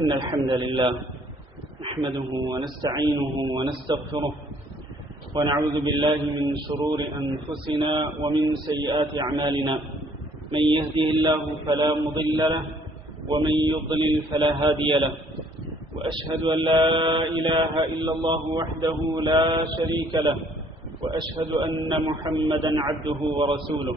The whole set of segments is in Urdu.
إن الحمد لله نحمده ونستعينه ونستغفره ونعوذ بالله من شرور أنفسنا ومن سيئات أعمالنا من يهده الله فلا مضل له ومن يضلل فلا هادي له وأشهد أن لا إله إلا الله وحده لا شريك له وأشهد أن محمدا عبده ورسوله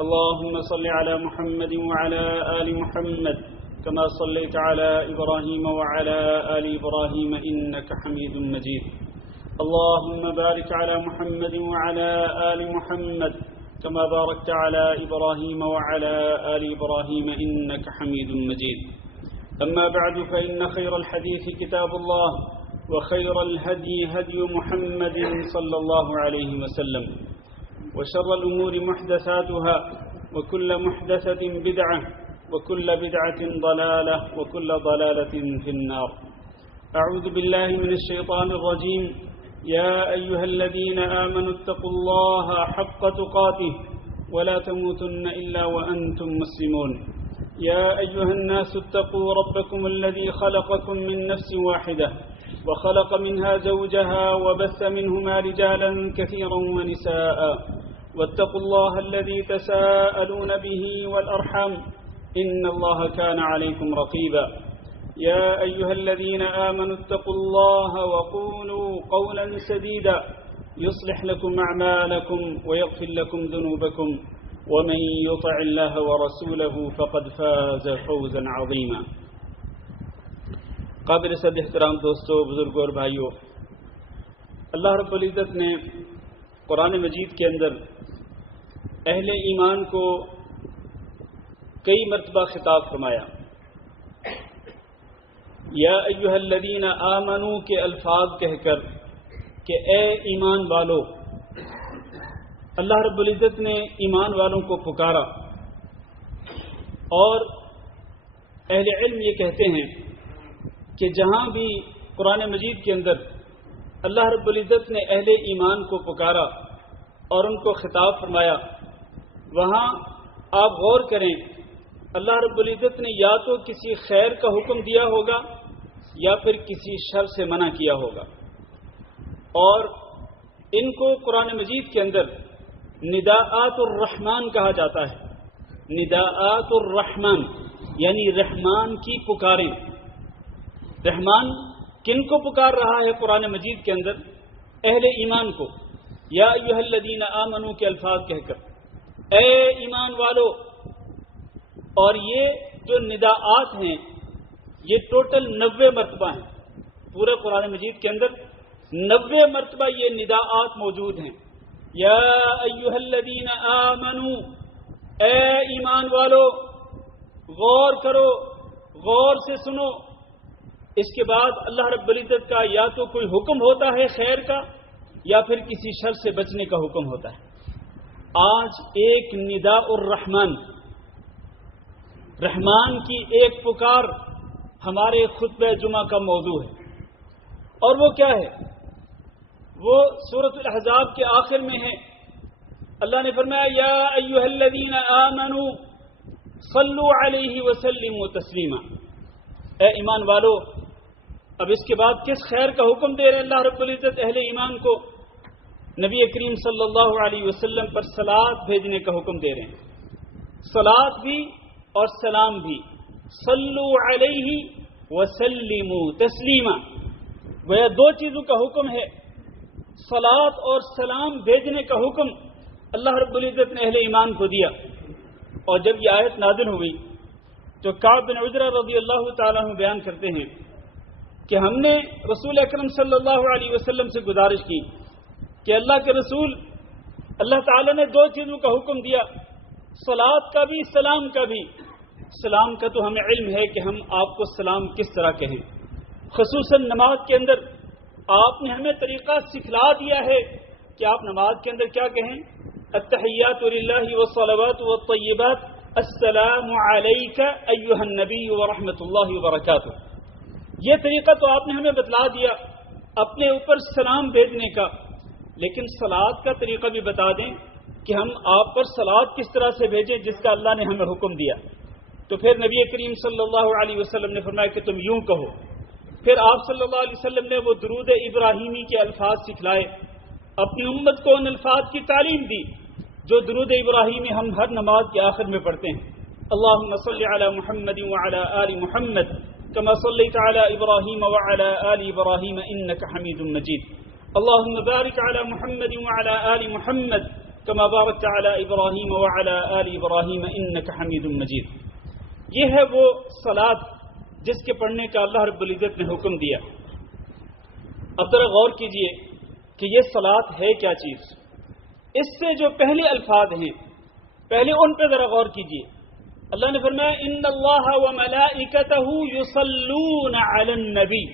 اللهم صل على محمد وعلى آل محمد كما صليت على إبراهيم وعلى آل إبراهيم إنك حميد مجيد اللهم بارك على محمد وعلى آل محمد كما باركت على إبراهيم وعلى آل إبراهيم إنك حميد مجيد أما بعد فإن خير الحديث كتاب الله وخير الهدي هدي محمد صلى الله عليه وسلم وشر الأمور محدثاتها وكل محدثة بدعة وكل بدعة ضلالة وكل ضلالة في النار أعوذ بالله من الشيطان الرجيم يا أيها الذين آمنوا اتقوا الله حق تقاته ولا تموتن إلا وأنتم مسلمون يا أيها الناس اتقوا ربكم الذي خلقكم من نفس واحدة وخلق منها زوجها وبث منهما رجالا كثيرا ونساء واتقوا الله الذي تساءلون به والأرحام إن الله كان عليكم رقيبا يا أيها الذين آمنوا اتقوا الله وقولوا قولا سديدا يصلح لكم أعمالكم ويغفر لكم ذنوبكم ومن يطع الله ورسوله فقد فاز فوزا عظيما قابل صد احترام دوستو بزرگوں اور بھائیوں، اللہ رب العزت نے قرآن مجید کے اندر اہل ایمان کو کئی مرتبہ خطاب فرمایا۔ یا ایھا الذین آمنوا کے الفاظ کہہ کر کہ اے ایمان والو، اللہ رب العزت نے ایمان والوں کو پکارا۔ اور اہل علم یہ کہتے ہیں کہ جہاں بھی قرآن مجید کے اندر اللہ رب العزت نے اہل ایمان کو پکارا اور ان کو خطاب فرمایا، وہاں آپ غور کریں، اللہ رب العزت نے یا تو کسی خیر کا حکم دیا ہوگا یا پھر کسی شر سے منع کیا ہوگا۔ اور ان کو قرآن مجید کے اندر نداءات الرحمن کہا جاتا ہے۔ نداءات الرحمن یعنی رحمان کی پکاریں۔ رحمان کن کو پکار رہا ہے قرآن مجید کے اندر؟ اہل ایمان کو۔ یا ایھا الذین آمنوا کے الفاظ کہہ کر اے ایمان والو۔ اور یہ جو نداءات ہیں یہ ٹوٹل 90 مرتبہ ہیں۔ پورے قرآن مجید کے اندر 90 مرتبہ یہ نداءات موجود ہیں۔ یا ایھا الذین آمنوا، اے ایمان والو، غور کرو، غور سے سنو۔ اس کے بعد اللہ رب العزت کا یا تو کوئی حکم ہوتا ہے خیر کا یا پھر کسی شر سے بچنے کا حکم ہوتا ہے۔ آج ایک نداء الرحمن، رحمان کی ایک پکار ہمارے خطبہ جمعہ کا موضوع ہے۔ اور وہ کیا ہے؟ وہ سورۃ الاحزاب کے آخر میں ہے۔ اللہ نے فرمایا یا ایھا الذین آمنوا صلوا علیہ وسلموا تسلیما۔ اے ایمان والو، اب اس کے بعد کس خیر کا حکم دے رہے ہیں اللہ رب العزت اہل ایمان کو؟ نبی کریم صلی اللہ علیہ وسلم پر صلوات بھیجنے کا حکم دے رہے ہیں۔ صلوات بھی اور سلام بھی۔ صلو علیہ وسلموا تسلیما، گویا دو چیزوں کا حکم ہے۔ صلوات اور سلام بھیجنے کا حکم اللہ رب العزت نے اہل ایمان کو دیا۔ اور جب یہ آیت نازل ہوئی تو کعب بن عجرہ رضی اللہ تعالیٰ عنہ بیان کرتے ہیں کہ ہم نے رسول اکرم صلی اللہ علیہ وسلم سے گزارش کی کہ اللہ کے رسول، اللہ تعالیٰ نے دو چیزوں کا حکم دیا، صلوات کا بھی سلام کا بھی۔ سلام کا تو ہمیں علم ہے کہ ہم آپ کو سلام کس طرح کہیں، خصوصاً نماز کے اندر آپ نے ہمیں طریقہ سکھلا دیا ہے کہ آپ نماز کے اندر کیا کہیں؟ التحیات للہ والصلوات والطیبات السلام علیک ایھا النبی ورحمۃ اللہ وبرکاتہ۔ یہ طریقہ تو آپ نے ہمیں بتلا دیا اپنے اوپر سلام بھیجنے کا، لیکن صلوات کا طریقہ بھی بتا دیں کہ ہم آپ پر صلوات کس طرح سے بھیجیں جس کا اللہ نے ہمیں حکم دیا۔ تو پھر نبی کریم صلی اللہ علیہ وسلم نے فرمایا کہ تم یوں کہو. پھر آپ صلی اللہ علیہ وسلم نے وہ درود ابراہیمی کے الفاظ سکھلائے، اپنی امت کو ان الفاظ کی تعلیم دی جو درود ابراہیمی ہم ہر نماز کے آخر میں پڑھتے ہیں. اللہم صلی علی محمد وعلی آل محمد کما صلیت علی ابراہیم وعلی آل ابراہیم انک حمید مجید. اللہم بارک علی محمد وعلی آل محمد کما بارکت علی ابراہیم وعلی آل ابراہیم انک حمید مجید. یہ ہے وہ صلاۃ جس کے پڑھنے کا اللہ رب العزت نے حکم دیا. اب ذرا غور کیجئے کہ یہ صلاۃ ہے کیا چیز. اس سے جو پہلے الفاظ ہیں پہلے ان پہ ذرا غور کیجئے. اللہ نے فرمایا ان اللہ وملائکتہ یصلون علی النبی،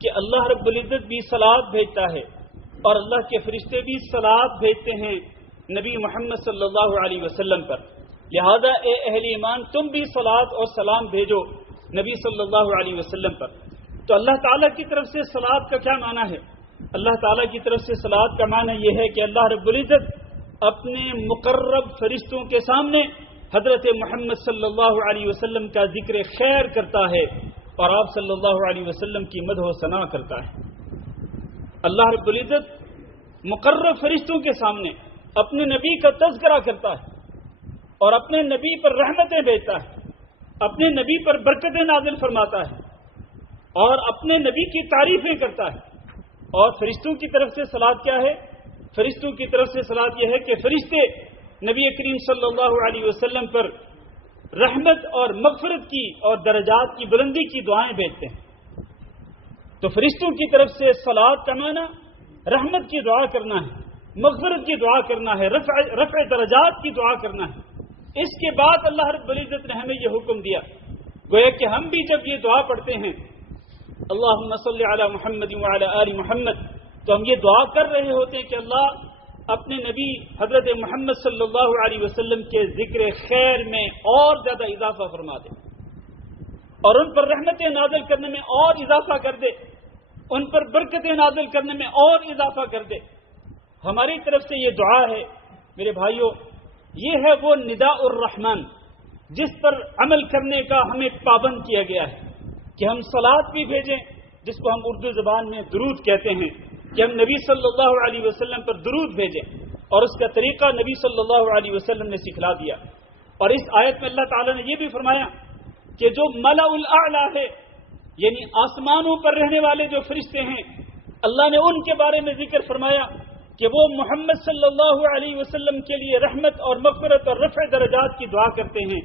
کہ اللہ رب العزت بھی صلاۃ بھیجتا ہے اور اللہ کے فرشتے بھی صلاۃ بھیجتے ہیں نبی محمد صلی اللہ علیہ وسلم پر. لہذا اے اہل ایمان تم بھی صلاۃ اور سلام بھیجو نبی صلی اللہ علیہ وسلم پر. تو اللہ تعالیٰ کی طرف سے صلاۃ کا کیا معنی ہے؟ اللہ تعالیٰ کی طرف سے صلاۃ کا معنی یہ ہے کہ اللہ رب العزت اپنے مقرب فرشتوں کے سامنے حضرت محمد صلی اللہ علیہ وسلم کا ذکر خیر کرتا ہے اور آپ صلی اللہ علیہ وسلم کی مدح و ثنا کرتا ہے. اللہ رب العزت مقرب فرشتوں کے سامنے اپنے نبی کا تذکرہ کرتا ہے اور اپنے نبی پر رحمتیں بھیجتا ہے، اپنے نبی پر برکتیں نازل فرماتا ہے اور اپنے نبی کی تعریفیں کرتا ہے. اور فرشتوں کی طرف سے صلاۃ کیا ہے؟ فرشتوں کی طرف سے صلاۃ یہ ہے کہ فرشتے نبی کریم صلی اللہ علیہ وسلم پر رحمت اور مغفرت کی اور درجات کی بلندی کی دعائیں بھیجتے ہیں. تو فرشتوں کی طرف سے صلاۃ کا معنی رحمت کی دعا کرنا ہے، مغفرت کی دعا کرنا ہے، رفع درجات کی دعا کرنا ہے. اس کے بعد اللہ رب العزت نے ہمیں یہ حکم دیا، گویا کہ ہم بھی جب یہ دعا پڑھتے ہیں اللہم صلی علی محمد وعلی آل محمد، تو ہم یہ دعا کر رہے ہوتے ہیں کہ اللہ اپنے نبی حضرت محمد صلی اللہ علیہ وسلم کے ذکر خیر میں اور زیادہ اضافہ فرما دے اور ان پر رحمتیں نازل کرنے میں اور اضافہ کر دے، ان پر برکتیں نازل کرنے میں اور اضافہ کر دے. ہماری طرف سے یہ دعا ہے میرے بھائیوں، یہ ہے وہ نداء الرحمن جس پر عمل کرنے کا ہمیں پابند کیا گیا ہے کہ ہم صلاۃ بھی بھیجیں جس کو ہم اردو زبان میں درود کہتے ہیں، کہ ہم نبی صلی اللہ علیہ وسلم پر درود بھیجیں اور اس کا طریقہ نبی صلی اللہ علیہ وسلم نے سکھلا دیا. اور اس آیت میں اللہ تعالیٰ نے یہ بھی فرمایا کہ جو ملأ الاعلی ہے یعنی آسمانوں پر رہنے والے جو فرشتے ہیں، اللہ نے ان کے بارے میں ذکر فرمایا کہ وہ محمد صلی اللہ علیہ وسلم کے لیے رحمت اور مغفرت اور رفع درجات کی دعا کرتے ہیں.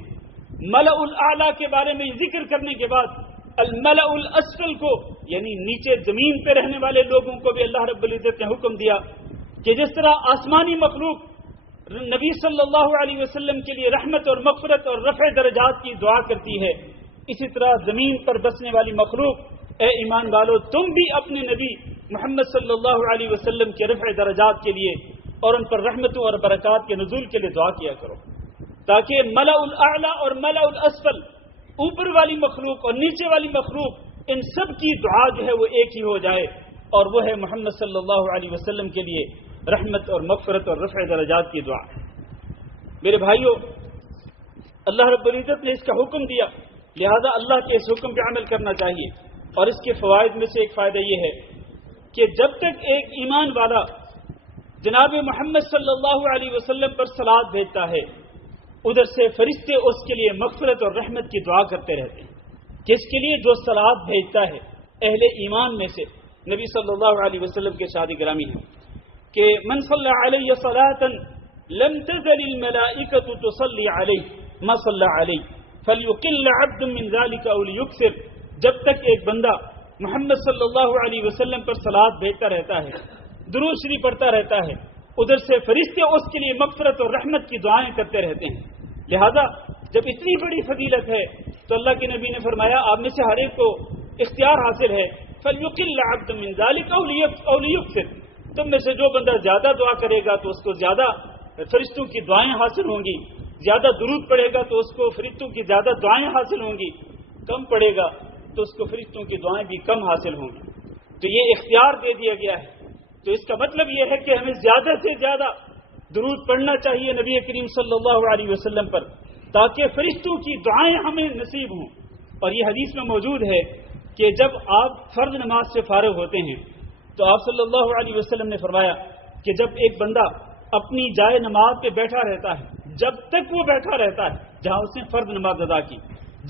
ملأ الاعلی کے بارے میں ذکر کرنے کے بعد الملأ الاسفل کو یعنی نیچے زمین پہ رہنے والے لوگوں کو بھی اللہ رب العزت نے حکم دیا کہ جس طرح آسمانی مخلوق نبی صلی اللہ علیہ وسلم کے لیے رحمت اور مغفرت اور رفع درجات کی دعا کرتی ہے، اسی طرح زمین پر بسنے والی مخلوق اے ایمان والو تم بھی اپنے نبی محمد صلی اللہ علیہ وسلم کے رفع درجات کے لیے اور ان پر رحمتوں اور برکات کے نزول کے لیے دعا کیا کرو، تاکہ ملأ الاعلی اور ملأ الاسفل اوپر والی مخلوق اور نیچے والی مخلوق ان سب کی دعا جو ہے وہ ایک ہی ہو جائے اور وہ ہے محمد صلی اللہ علیہ وسلم کے لیے رحمت اور مغفرت اور رفع درجات کی دعا. میرے بھائیوں اللہ رب العزت نے اس کا حکم دیا، لہذا اللہ کے اس حکم پہ عمل کرنا چاہیے. اور اس کے فوائد میں سے ایک فائدہ یہ ہے کہ جب تک ایک ایمان والا جناب محمد صلی اللہ علیہ وسلم پر صلاۃ بھیجتا ہے ادھر سے فرشتے اس کے لیے مغفرت اور رحمت کی دعا کرتے رہتے ہیں. کس کے لیے؟ جو صلاۃ بھیجتا ہے اہل ایمان میں سے. نبی صلی اللہ علیہ وسلم کے شاد گرامی ہے کہ من صلی علیہ صلاۃ لم تزل الملائکۃ تصلی علیہ ما صلی علیہ فلیقل عبد من ذلک او لیکثر. جب تک ایک بندہ محمد صلی اللہ علیہ وسلم پر صلاۃ بھیجتا رہتا ہے، درود شریف پڑھتا رہتا ہے، ادھر سے فرشتے اس کے لیے مغفرت اور رحمت کی دعائیں کرتے رہتے ہیں. لہذا جب اتنی بڑی فضیلت ہے تو اللہ کے نبی نے فرمایا آپ میں سے ہر ایک کو اختیار حاصل ہے فَلْيُقِلَّ عَبْدٌ مِّن ذَلِكَ أَوْ لِيُكْثِرْ. تم میں سے جو بندہ زیادہ دعا کرے گا تو اس کو زیادہ فرشتوں کی دعائیں حاصل ہوں گی، زیادہ درود پڑھے گا تو اس کو فرشتوں کی زیادہ دعائیں حاصل ہوں گی، کم پڑھے گا تو اس کو فرشتوں کی دعائیں بھی کم حاصل ہوں گی. تو یہ اختیار دے دیا گیا ہے. تو اس کا مطلب یہ ہے کہ ہمیں زیادہ سے زیادہ درود پڑھنا چاہیے نبی کریم صلی اللہ علیہ وسلم پر، تاکہ فرشتوں کی دعائیں ہمیں نصیب ہوں۔ اور یہ حدیث میں موجود ہے کہ جب آپ فرض نماز سے فارغ ہوتے ہیں تو آپ صلی اللہ علیہ وسلم نے فرمایا کہ جب ایک بندہ اپنی جائے نماز پہ بیٹھا رہتا ہے، جب تک وہ بیٹھا رہتا ہے جہاں اس نے فرض نماز ادا کی،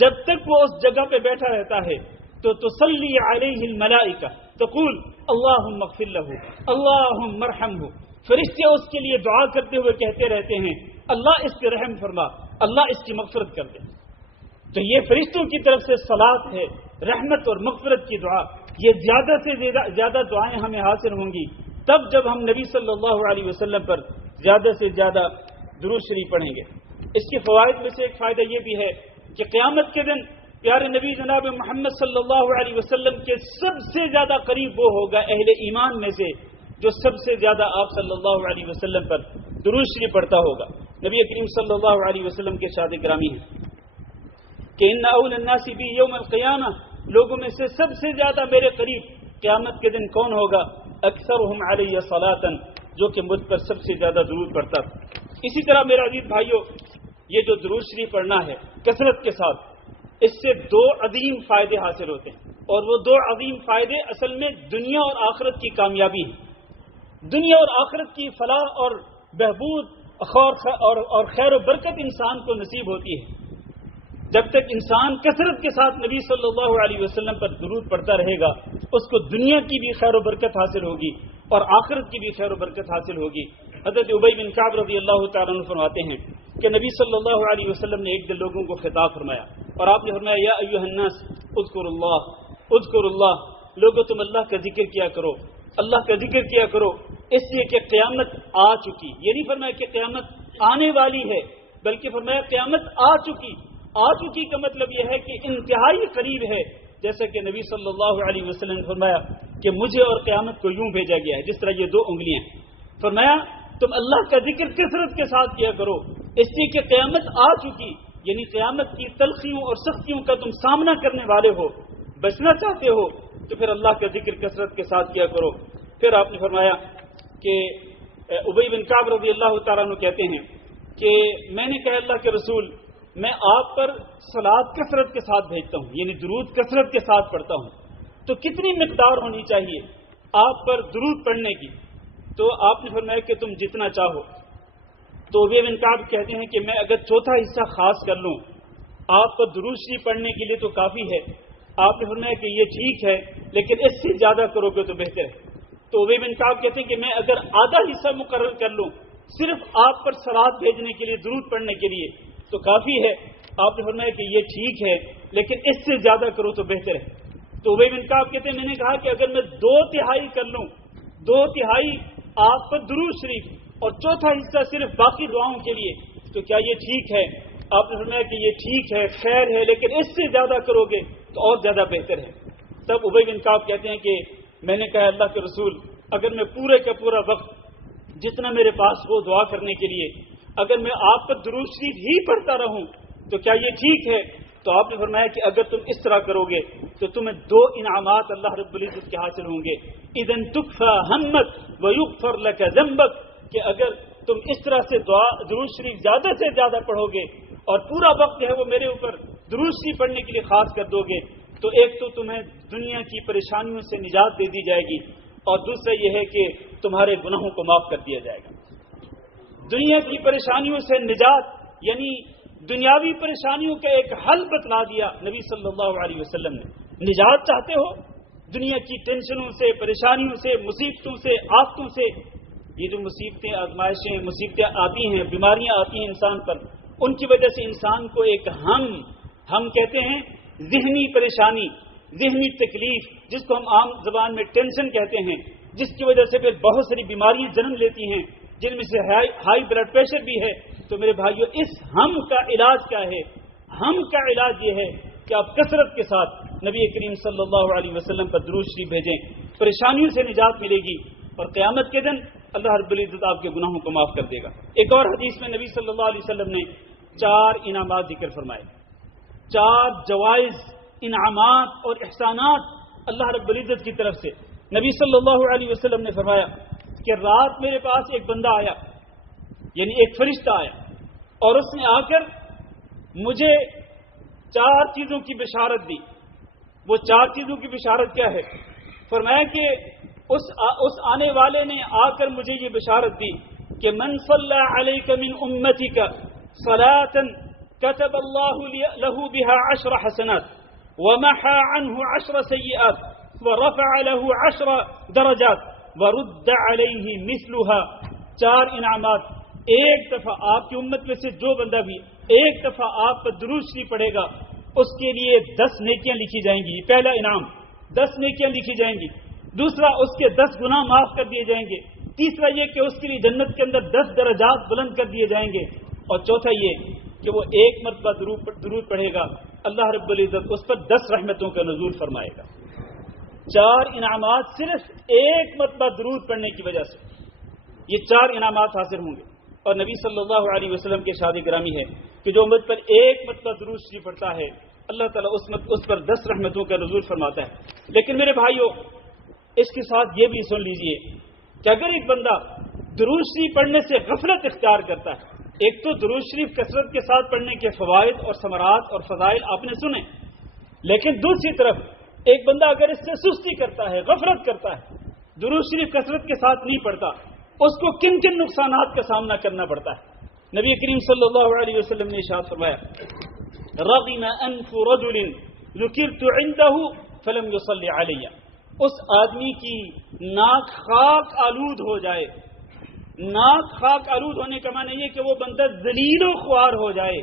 جب تک وہ اس جگہ پہ بیٹھا رہتا ہے تو تصلی علیہ الملائکہ تقول اللہم اغفر لہ اللہم ارحمہ، فرشتے اس کے لیے دعا کرتے ہوئے کہتے رہتے ہیں اللہ اس پہ رحم فرما، اللہ اس کی مغفرت کر دے۔ تو یہ فرشتوں کی طرف سے صلات ہے، رحمت اور مغفرت کی دعا۔ یہ زیادہ سے زیادہ دعائیں ہمیں حاصل ہوں گی تب جب ہم نبی صلی اللہ علیہ وسلم پر زیادہ سے زیادہ درود شریف پڑھیں گے۔ اس کے فوائد میں سے ایک فائدہ یہ بھی ہے کہ قیامت کے دن پیارے نبی جناب محمد صلی اللہ علیہ وسلم کے سب سے زیادہ قریب وہ ہوگا اہل ایمان میں سے جو سب سے زیادہ آپ صلی اللہ علیہ وسلم پر درود شریف پڑھتا ہوگا۔ نبی کریم صلی اللہ علیہ وسلم کے ارشاد گرامی ہے کہ ان اول الناس بی یوم القیامہ، لوگوں میں سے سب سے زیادہ میرے قریب قیامت کے دن کون ہوگا؟ اکثرهم علی صلاۃ، جو کہ مجھ پر سب سے زیادہ درود پڑھتا۔ اسی طرح میرے عزیز بھائیوں، یہ جو درود شریف پڑھنا ہے کثرت کے ساتھ، اس سے دو عظیم فائدے حاصل ہوتے ہیں، اور وہ دو عظیم فائدے اصل میں دنیا اور آخرت کی کامیابی ہیں۔ دنیا اور آخرت کی فلاح اور بہبود اور خیر و برکت انسان کو نصیب ہوتی ہے جب تک انسان کثرت کے ساتھ نبی صلی اللہ علیہ وسلم پر درود پڑھتا رہے گا، اس کو دنیا کی بھی خیر و برکت حاصل ہوگی اور آخرت کی بھی خیر و برکت حاصل ہوگی۔ حضرت ابی بن کعب رضی اللہ تعالیٰ عنہ فرماتے ہیں کہ نبی صلی اللہ علیہ وسلم نے ایک دن لوگوں کو خطاب فرمایا اور آپ نے فرمایا یا ایھا الناس اذکروا اللہ اذکروا اللہ، لوگوں تم اللہ کا ذکر کیا کرو، اللہ کا ذکر کیا کرو، اس لیے کہ قیامت آ چکی۔ یہ نہیں فرمایا کہ قیامت آنے والی ہے، بلکہ فرمایا قیامت آ چکی۔ آ چکی کا مطلب یہ ہے کہ انتہائی قریب ہے، جیسا کہ نبی صلی اللہ علیہ وسلم نے فرمایا کہ مجھے اور قیامت کو یوں بھیجا گیا ہے جس طرح یہ دو انگلیاں ہیں۔ فرمایا تم اللہ کا ذکر کثرت کے ساتھ کیا کرو، اس لیے کہ قیامت آ چکی، یعنی قیامت کی تلخیوں اور سختیوں کا تم سامنا کرنے والے ہو، بچنا چاہتے ہو تو پھر اللہ کا ذکر کثرت کے ساتھ کیا کرو۔ پھر آپ نے فرمایا کہ ابی بن کعب رضی اللہ تعالیٰ عنہ کہتے ہیں کہ میں نے کہا اللہ کے رسول، میں آپ پر صلات کثرت کے ساتھ بھیجتا ہوں، یعنی درود کثرت کے ساتھ پڑھتا ہوں، تو کتنی مقدار ہونی چاہیے آپ پر درود پڑھنے کی؟ تو آپ نے فرمایا کہ تم جتنا چاہو۔ تو ابی بن کعب کہتے ہیں کہ میں اگر چوتھا حصہ خاص کر لوں آپ پر درود شریف پڑھنے کے لیے تو کافی ہے۔ آپ نے فرمایا کہ یہ ٹھیک ہے، لیکن اس سے زیادہ کرو گے تو بہتر ہے۔ تو ابی بن کعب کہتے ہیں کہ میں اگر آدھا حصہ مقرر کر لوں صرف آپ پر صلات بھیجنے کے لیے، درود پڑھنے کے لیے، تو کافی ہے۔ آپ نے فرمایا کہ یہ ٹھیک ہے، لیکن اس سے زیادہ کرو تو بہتر ہے۔ تو ابی بن کعب کہتے ہیں میں نے کہا کہ اگر میں 2/3 کر لوں، 2/3 آپ پر درود شریف اور چوتھا حصہ صرف باقی دعاؤں کے لیے، تو کیا یہ ٹھیک ہے؟ آپ نے فرمایا کہ یہ ٹھیک ہے، خیر ہے، لیکن اس سے زیادہ کرو گے تو اور زیادہ بہتر ہے۔ تب ابی بن کعب کہتے ہیں کہ میں نے کہا اللہ کے رسول، اگر میں پورے کا پورا وقت جتنا میرے پاس ہو دعا کرنے کے لیے، اگر میں آپ پر درود شریف ہی پڑھتا رہوں تو کیا یہ ٹھیک ہے؟ تو آپ نے فرمایا کہ اگر تم اس طرح کرو گے تو تمہیں 2 انعامات اللہ رب العزت کے حاصل ہوں گے۔ اذن تکفی ہمت ویغفر لک ذنبک، کہ اگر تم اس طرح سے درود شریف زیادہ سے زیادہ پڑھو گے اور پورا وقت جو ہے وہ میرے اوپر درود شریف پڑھنے کے لیے خاص کر دو گے، تو ایک تو تمہیں دنیا کی پریشانیوں سے نجات دے دی جائے گی، اور دوسرا یہ ہے کہ تمہارے گناہوں کو معاف کر دیا جائے گا۔ دنیا کی پریشانیوں سے نجات یعنی دنیاوی پریشانیوں کا ایک حل بتلا دیا نبی صلی اللہ علیہ وسلم نے۔ نجات چاہتے ہو دنیا کی ٹینشنوں سے، پریشانیوں سے، مصیبتوں سے، آفتوں سے؟ یہ جو مصیبتیں، آزمائشیں، مصیبتیں آتی ہیں، بیماریاں آتی ہیں انسان پر، ان کی وجہ سے انسان کو ایک ہم کہتے ہیں ذہنی پریشانی، ذہنی تکلیف، جس کو ہم عام زبان میں ٹینشن کہتے ہیں، جس کی وجہ سے پھر بہت ساری بیماریاں جنم لیتی ہیں، جن میں سے ہائی بلڈ پریشر بھی ہے۔ تو میرے بھائیو، اس ہم کا علاج کیا ہے؟ ہم کا علاج یہ ہے کہ آپ کثرت کے ساتھ نبی کریم صلی اللہ علیہ وسلم پر درود شریف بھیجیں، پریشانیوں سے نجات ملے گی، اور قیامت کے دن اللہ رب العزت آپ کے گناہوں کو معاف کر دے گا۔ ایک اور حدیث میں نبی صلی اللہ علیہ وسلم نے 4 انعامات ذکر فرمائے، 4 جوائز، انعامات اور احسانات اللہ رب العزت کی طرف سے۔ نبی صلی اللہ علیہ وسلم نے فرمایا کہ رات میرے پاس ایک بندہ آیا، یعنی ایک فرشتہ آیا، اور اس نے آ کر مجھے 4 چیزوں کی بشارت دی. وہ 4 چیزوں کی بشارت کیا ہے؟ فرمایا کہ اس آنے والے نے آ کر مجھے یہ بشارت دی کہ من صلی علیک من امتک صلاۃ كتب الله له بها 10 حسنات ومحى عنه 10 سيئات ورفع له 10 درجات ورد عليه مثلها. 4 انعامات. ایک دفعہ آپ کی امت میں سے جو بندہ بھی ایک دفعہ آپ پر درود شریف پڑھے گا اس کے لیے 10 نیکیاں لکھی جائیں گی. پہلا انعام 10 نیکیاں لکھی جائیں گی. دوسرا اس کے 10 گناہ معاف کر دیے جائیں گے. تیسرا یہ کہ اس کے لیے جنت کے اندر 10 درجات بلند کر دیے جائیں گے. اور چوتھا یہ کہ وہ ایک مرتبہ درود پڑھے گا اللہ رب العزت اس پر 10 رحمتوں کا نزول فرمائے گا. 4 انعامات صرف ایک مرتبہ درود پڑھنے کی وجہ سے. یہ 4 انعامات حاصل ہوں گے. اور نبی صلی اللہ علیہ وسلم کے ارشاد گرامی ہے کہ جو امت پر ایک مرتبہ درود شریف پڑھتا ہے اللہ تعالیٰ اس پر 10 رحمتوں کا نزول فرماتا ہے. لیکن میرے بھائیوں اس کے ساتھ یہ بھی سن لیجئے کہ اگر ایک بندہ درود شریف پڑھنے سے غفلت اختیار کرتا ہے. ایک تو درود شریف کثرت کے ساتھ پڑھنے کے فوائد اور ثمرات اور فضائل آپ نے سنے، لیکن دوسری طرف ایک بندہ اگر اس سے سستی کرتا ہے، غفلت کرتا ہے، درود شریف کثرت کے ساتھ نہیں پڑھتا، اس کو کن کن نقصانات کا سامنا کرنا پڑتا ہے. نبی کریم صلی اللہ علیہ وسلم نے ارشاد فرمایا رغم انف رجل ذکرت عنده فلم يصلي علی. اس آدمی کی ناک خاک آلود ہو جائے. ناک خاک آلود ہونے کا معنی یہ کہ وہ بندہ ذلیل و خوار ہو جائے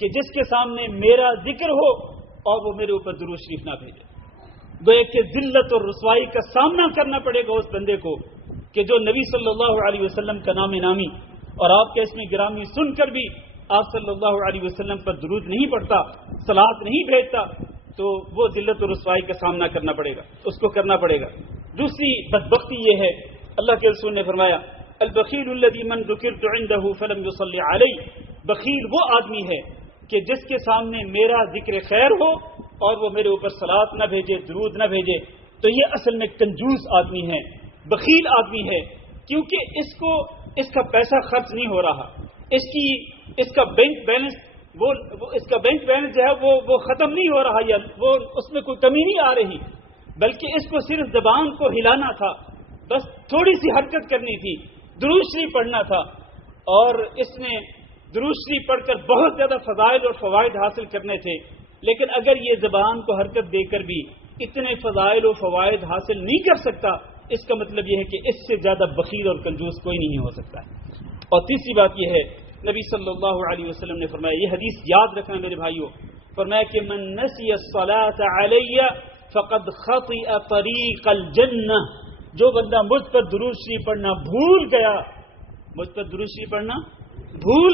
کہ جس کے سامنے میرا ذکر ہو اور وہ میرے اوپر درود شریف نہ بھیجے. گویا کہ ذلت اور رسوائی کا سامنا کرنا پڑے گا اس بندے کو کہ جو نبی صلی اللہ علیہ وسلم کا نام نامی اور آپ کے اسم گرامی سن کر بھی آپ صلی اللہ علیہ وسلم پر درود نہیں پڑھتا، صلوات نہیں بھیجتا، تو وہ ذلت و رسوائی کا سامنا کرنا پڑے گا، اس کو کرنا پڑے گا. دوسری بدبختی یہ ہے، اللہ کے رسول نے فرمایا البخیل الذی من ذکرت عنده فلم یصلی علی. بخیل وہ آدمی ہے کہ جس کے سامنے میرا ذکر خیر ہو اور وہ میرے اوپر صلوات نہ بھیجے، درود نہ بھیجے. تو یہ اصل میں کنجوس آدمی ہے، بخیل آدمی ہے، کیونکہ اس کا پیسہ خرچ نہیں ہو رہا، اس کا بینک بیلنس جو ہے وہ ختم نہیں ہو رہا، یا وہ اس میں کوئی کمی نہیں آ رہی، بلکہ اس کو صرف زبان کو ہلانا تھا، بس تھوڑی سی حرکت کرنی تھی، درود شریف پڑھنا تھا، اور اس نے درود شریف پڑھ کر بہت زیادہ فضائل اور فوائد حاصل کرنے تھے. لیکن اگر یہ زبان کو حرکت دے کر بھی اتنے فضائل و فوائد حاصل نہیں کر سکتا، اس کا مطلب یہ ہے کہ اس سے زیادہ بخیل اور کنجوس کوئی نہیں ہو سکتا. اور تیسری بات یہ ہے، نبی صلی اللہ علیہ وسلم نے فرمایا، یہ حدیث یاد رکھنا میرے بھائیوں، فرمایا کہ من نسی الصلاۃ علی فقد خطئ طریق الجنہ. جو بندہ مجھ پر درود شریف پڑھنا بھول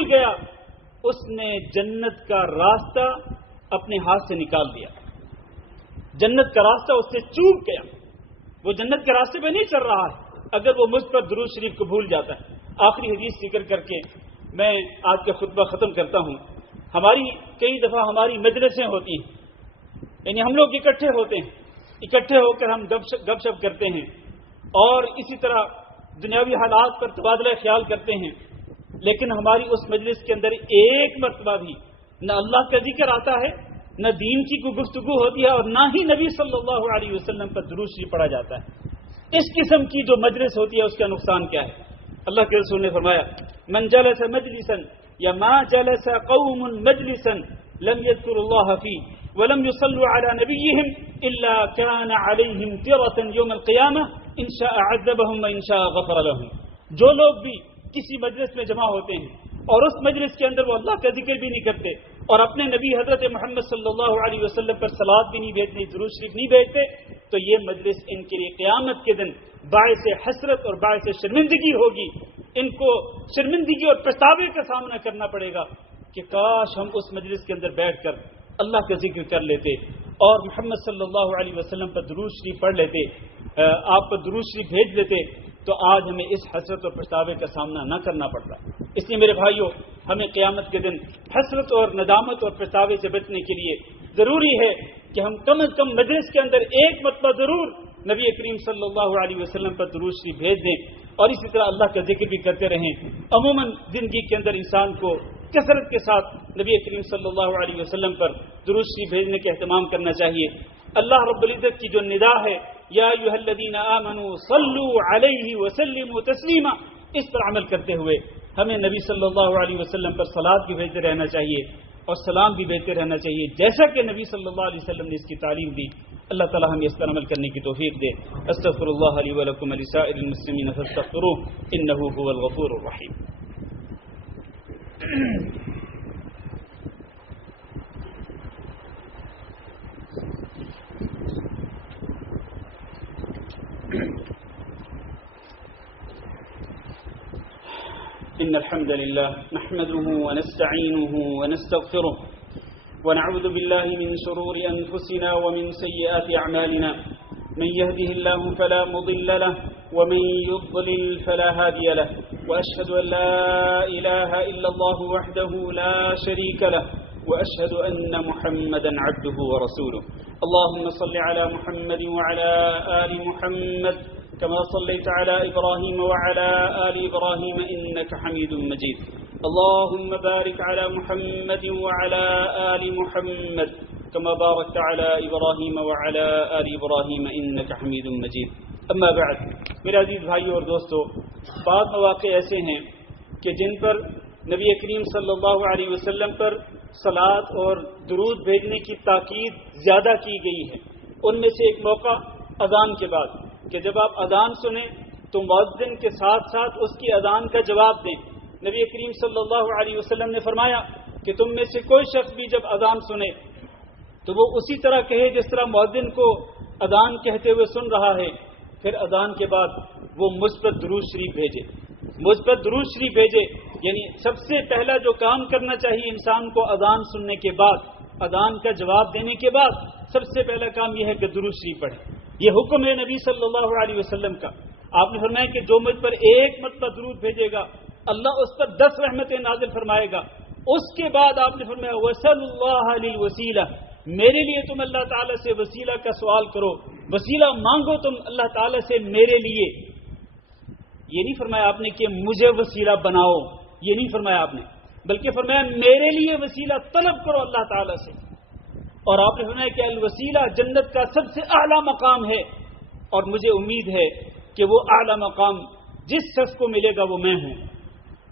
گیا، اس نے جنت کا راستہ اپنے ہاتھ سے نکال دیا. جنت کا راستہ اس سے چوک گیا، وہ جنت کے راستے پہ نہیں چل رہا ہے اگر وہ مجھ پر درود شریف کو بھول جاتا ہے. آخری حدیث ذکر کر کے میں آج کا خطبہ ختم کرتا ہوں. کئی دفعہ ہماری مجلسیں ہوتی ہیں، یعنی ہم لوگ اکٹھے ہوتے ہیں، اکٹھے ہو کر ہم گپ شپ کرتے ہیں اور اسی طرح دنیاوی حالات پر تبادلہ خیال کرتے ہیں، لیکن ہماری اس مجلس کے اندر ایک مرتبہ بھی نہ اللہ کا ذکر آتا ہے، نہ دین کی کوئی گفتگو ہوتی ہے، اور نہ ہی نبی صلی اللہ علیہ وسلم پر درود شریف پڑھا جاتا ہے. اس قسم کی جو مجلس ہوتی ہے اس کا نقصان کیا ہے؟ اللہ کے رسول نے فرمایا من جلس مجلسا یا ما جلس قوم مجلسا لم يذكر الله فيه ولم يصلوا على نبيهم الا كان عليهم طرة يوم القيامة ان شاء عذبهم وان شاء غفر لهم. جو لوگ بھی کسی مجلس میں جمع ہوتے ہیں اور اس مجلس کے اندر وہ اللہ کا ذکر بھی نہیں کرتے اور اپنے نبی حضرت محمد صلی اللہ علیہ وسلم پر صلوات بھی نہیں بھیجتے، درود شریف نہیں بھیجتے، تو یہ مجلس ان کے لیے قیامت کے دن باعث حسرت اور باعث شرمندگی ہوگی. ان کو شرمندگی اور پچھتاوے کا سامنا کرنا پڑے گا کہ کاش ہم اس مجلس کے اندر بیٹھ کر اللہ کا ذکر کر لیتے اور محمد صلی اللہ علیہ وسلم پر درود شریف پڑھ لیتے، آپ پر درود شریف بھیج دیتے، تو آج ہمیں اس حسرت اور پچھتاوے کا سامنا نہ کرنا پڑتا. اس لیے میرے بھائیوں، ہمیں قیامت کے دن حسرت اور ندامت اور پچھتاوے سے بچنے کے لیے ضروری ہے کہ ہم کم از کم مجلس کے اندر ایک مرتبہ ضرور نبی کریم صلی اللہ علیہ وسلم پر درود شریف بھیج دیں اور اسی طرح اللہ کا ذکر بھی کرتے رہیں. عموماً زندگی کے اندر انسان کو کثرت کے ساتھ نبی کریم صلی اللہ علیہ وسلم پر درود شریف بھیجنے کا اہتمام کرنا چاہیے۔ اللہ رب العزت کی جو ندا ہے یا ایھا الذین آمنوا صلوا علیہ وسلموا تسلیما، اس پر عمل کرتے ہوئے ہمیں نبی صلی اللہ علیہ وسلم پر صلوات بھی بھیجتے رہنا چاہیے اور سلام بھی بھیجتے رہنا چاہیے، جیسا کہ نبی صلی اللہ علیہ وسلم نے اس کی تعلیم دی۔ اللہ تعالی ہمیں اس پر عمل کرنے کی توفیق دے۔ استغفر اللہ لی ولکم ولسائر المسلمین فاستغفروہ انہ هو الغفور الرحیم۔ إن الحمد لله نحمده ونستعينه ونستغفره ونعوذ بالله من شرور أنفسنا ومن سيئات أعمالنا، من يهده الله فلا مضل له ومن يضلل فلا هادي له، وأشهد أن لا إله إلا الله وحده لا شريك له، وأشهد أن محمدا عبده ورسوله۔ اللهم صل على محمد وعلى آل محمد كما صليت على إبراهيم وعلى آل إبراهيم إنك حميد مجيد۔ اللهم بارك على محمد وعلى آل محمد كما باركت على إبراهيم وعلى آل إبراهيم إنك حميد مجيد۔ اما بعد، میرے عزیز بھائیوں اور دوستو، بعض مواقع ایسے ہیں کہ جن پر نبی کریم صلی اللہ علیہ وسلم پر صلوات اور درود بھیجنے کی تاکید زیادہ کی گئی ہے۔ ان میں سے ایک موقع اذان کے بعد، کہ جب آپ اذان سنیں تو مؤذن کے ساتھ ساتھ اس کی اذان کا جواب دیں۔ نبی کریم صلی اللہ علیہ وسلم نے فرمایا کہ تم میں سے کوئی شخص بھی جب اذان سنے تو وہ اسی طرح کہے جس طرح مؤذن کو اذان کہتے ہوئے سن رہا ہے، پھر اذان کے بعد وہ مجھ پر درود شریف بھیجے، مجھ پر درود شریف بھیجے۔ یعنی سب سے پہلا جو کام کرنا چاہیے انسان کو اذان سننے کے بعد، اذان کا جواب دینے کے بعد سب سے پہلا کام یہ ہے کہ درود شریف پڑھے۔ یہ حکم ہے نبی صلی اللہ علیہ وسلم کا۔ آپ نے فرمایا کہ جو مجھ پر ایک مرتبہ درود بھیجے گا اللہ اس پر 10 رحمتیں نازل فرمائے گا۔ اس کے بعد آپ نے فرمایا وصل اللہ للوسیلہ، میرے لیے تم اللہ تعالیٰ سے وسیلہ کا سوال کرو، وسیلہ مانگو تم اللہ تعالیٰ سے میرے لیے۔ یہ نہیں فرمایا آپ نے کہ مجھے وسیلہ بناؤ، یہ نہیں فرمایا آپ نے، بلکہ فرمایا میرے لیے وسیلہ طلب کرو اللہ تعالیٰ سے۔ اور آپ نے فرمایا کہ الوسیلہ جنت کا سب سے اعلیٰ مقام ہے، اور مجھے امید ہے کہ وہ اعلیٰ مقام جس شخص کو ملے گا وہ میں ہوں۔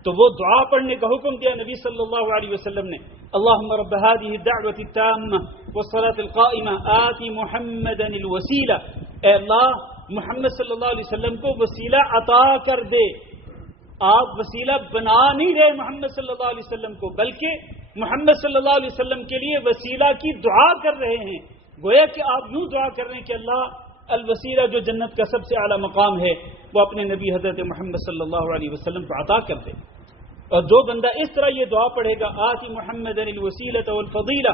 تو وہ دعا پڑھنے کا حکم دیا نبی صلی اللہ علیہ وسلم نے۔ اللہم رب هذه الدعوة التامة والصلاة القائمة آتی محمدا الوسیلہ، اے اللہ محمد صلی اللہ علیہ وسلم کو وسیلہ عطا کر دے۔ آپ وسیلہ بنا نہیں رہے محمد صلی اللہ علیہ وسلم کو، بلکہ محمد صلی اللہ علیہ وسلم کے لیے وسیلہ کی دعا کر رہے ہیں۔ گویا کہ آپ یوں دعا کر رہے ہیں کہ اللہ الوسیلہ جو جنت کا سب سے اعلیٰ مقام ہے وہ اپنے نبی حضرت محمد صلی اللہ علیہ وسلم کو عطا کر دے۔ اور جو بندہ اس طرح یہ دعا پڑھے گا آتی محمدا الوسیلۃ والفضیلہ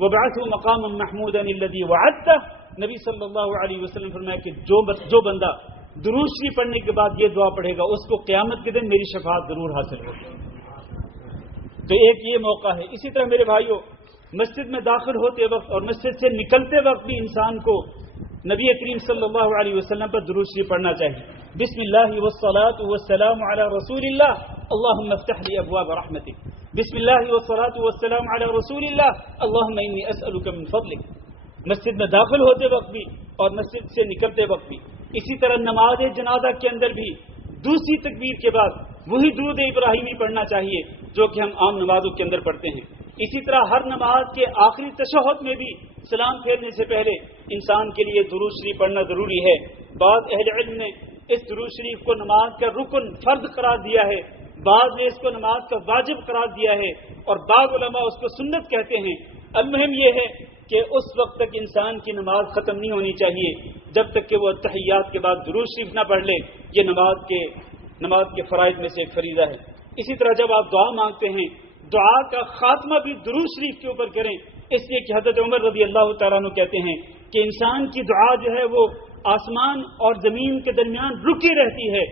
وابعثہ مقاما محمودا الذی وعدتہ، نبی صلی اللہ علیہ وسلم فرمایا کہ جو بندہ درود شریف پڑھنے کے بعد یہ دعا پڑھے گا اس کو قیامت کے دن میری شفاعت ضرور حاصل ہوگی۔ تو ایک یہ موقع ہے۔ اسی طرح میرے بھائیوں، مسجد میں داخل ہوتے وقت اور مسجد سے نکلتے وقت بھی انسان کو نبی کریم صلی اللہ علیہ وسلم پر درود شریف پڑھنا چاہیے۔ بسم اللہ والصلاة والسلام علی رسول اللہ اللہم افتح لی ابواب رحمتک، بسم اللہ والصلاة والسلام علی رسول اللہ اللہم انی اسألک من فضلک۔ مسجد میں داخل ہوتے وقت بھی اور مسجد سے نکلتے وقت بھی۔ اسی طرح نماز جنازہ کے اندر بھی دوسری تکبیر کے بعد وہی درود ابراہیمی پڑھنا چاہیے جو کہ ہم عام نمازوں کے اندر پڑھتے ہیں۔ اسی طرح ہر نماز کے آخری تشہد میں بھی سلام پھیرنے سے پہلے انسان کے لیے درود شریف پڑھنا ضروری ہے۔ بعض اہل علم نے اس درود شریف کو نماز کا رکن فرض قرار دیا ہے، بعض نے اس کو نماز کا واجب قرار دیا ہے، اور بعض علماء اس کو سنت کہتے ہیں۔ المہم یہ ہے کہ اس وقت تک انسان کی نماز ختم نہیں ہونی چاہیے جب تک کہ وہ تحیات کے بعد درود شریف نہ پڑھ لے۔ یہ نماز کے فرائض میں سے ایک فریضہ ہے۔ اسی طرح جب آپ دعا مانگتے ہیں دعا کا خاتمہ بھی درود شریف کے اوپر کریں، اس لیے کہ حضرت عمر رضی اللہ تعالیٰ عنہ کہتے ہیں کہ انسان کی دعا جو ہے وہ آسمان اور زمین کے درمیان رکی رہتی ہے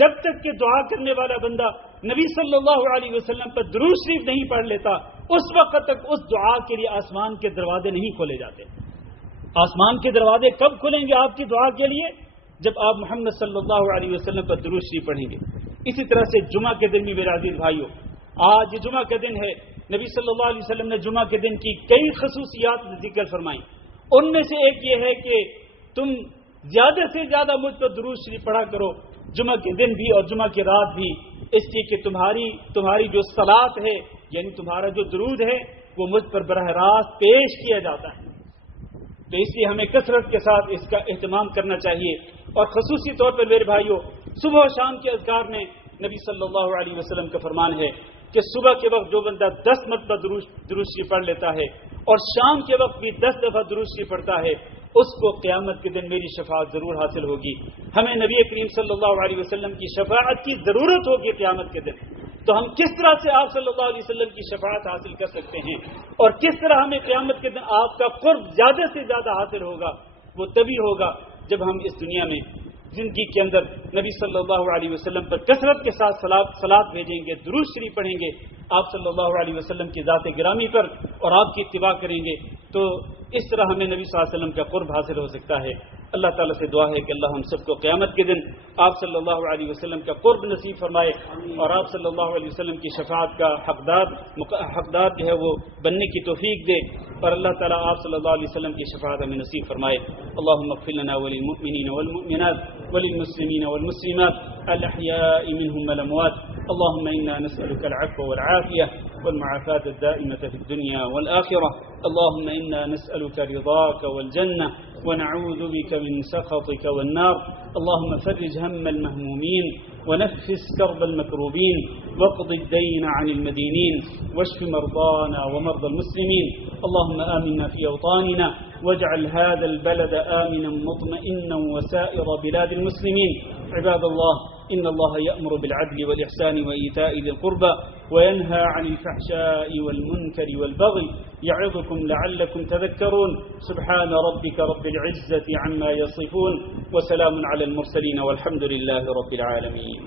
جب تک کہ دعا کرنے والا بندہ نبی صلی اللہ علیہ وسلم پر درود شریف نہیں پڑھ لیتا، اس وقت تک اس دعا کے لیے آسمان کے دروازے نہیں کھولے جاتے۔ آسمان کے دروازے کب کھلیں گے آپ کی دعا کے لیے؟ جب آپ محمد صلی اللہ علیہ وسلم پر درود شریف پڑھیں گے۔ اسی طرح سے جمعہ کے دن بھی میرے عزیز بھائیوں آج جمعہ کا دن ہے، نبی صلی اللہ علیہ وسلم نے جمعہ کے دن کی کئی خصوصیات ذکر فرمائیں، ان میں سے ایک یہ ہے کہ تم زیادہ سے زیادہ مجھ پر درود شریف پڑھا کرو، جمعہ کے دن بھی اور جمعہ کی رات بھی، اس لیے کہ تمہاری جو صلاۃ ہے، یعنی تمہارا جو درود ہے وہ مجھ پر براہ راست پیش کیا جاتا ہے، تو اس لیے ہمیں کثرت کے ساتھ اس کا اہتمام کرنا چاہیے۔ اور خصوصی طور پر میرے بھائیوں، صبح و شام کے اذکار میں نبی صلی اللہ علیہ وسلم کا فرمان ہے کہ صبح کے وقت جو بندہ 10 مرتبہ درود شریف پڑھ لیتا ہے اور شام کے وقت بھی 10 دفعہ درود شریف پڑھتا ہے، اس کو قیامت کے دن میری شفاعت ضرور حاصل ہوگی۔ ہمیں نبی کریم صلی اللہ علیہ وسلم کی شفاعت کی ضرورت ہوگی قیامت کے دن، تو ہم کس طرح سے آپ صلی اللہ علیہ وسلم کی شفاعت حاصل کر سکتے ہیں، اور کس طرح ہمیں قیامت کے دن آپ کا قرب زیادہ سے زیادہ حاصل ہوگا؟ وہ تبھی ہوگا جب ہم اس دنیا میں زندگی کے اندر نبی صلی اللہ علیہ وسلم پر کثرت کے ساتھ صلات بھیجیں گے، درود شریف پڑھیں گے آپ صلی اللہ علیہ وسلم کی ذات گرامی پر، اور آپ کی اتباع کریں گے، تو اس طرح ہمیں نبی صلی اللہ علیہ وسلم کا قرب حاصل ہو سکتا ہے۔ اللہ تعالیٰ سے دعا ہے کہ اللہ ہم سب کو قیامت کے دن آپ صلی اللہ علیہ وسلم کا قرب نصیب فرمائے، اور آپ صلی اللہ علیہ وسلم کی شفاعت کا حقدار جو ہے وہ بننے کی توفیق دے، اور اللہ تعالیٰ آپ صلی اللہ علیہ وسلم کی شفاعت ہمیں نصیب فرمائے۔ اللهم اغفر لنا وللمؤمنين والمؤمنات وللمسلمين والمسلمات الأحياء منهم والأموات. اللهم إنا نسألك العفو والعافية والمعافاة الدائمة في الدنيا والآخرة. اللهم إنا نسألك رضاك والجنة ونعوذ بك من سخطك والنار. اللهم فرج هم المهمومين ونفس كرب المكروبين واقض الدين عن المدينين واشف مرضانا ومرضى المسلمين. اللهم آمنا في أوطاننا واجعل هذا البلد آمنا مطمئنا وسائر بلاد المسلمين. عباد الله، إن الله يأمر بالعدل والإحسان وإيتاء ذي القربى وينهى عن الفحشاء والمنكر والبغي يعظكم لعلكم تذكرون. سبحان ربك رب العزة عما يصفون وسلام على المرسلين والحمد لله رب العالمين.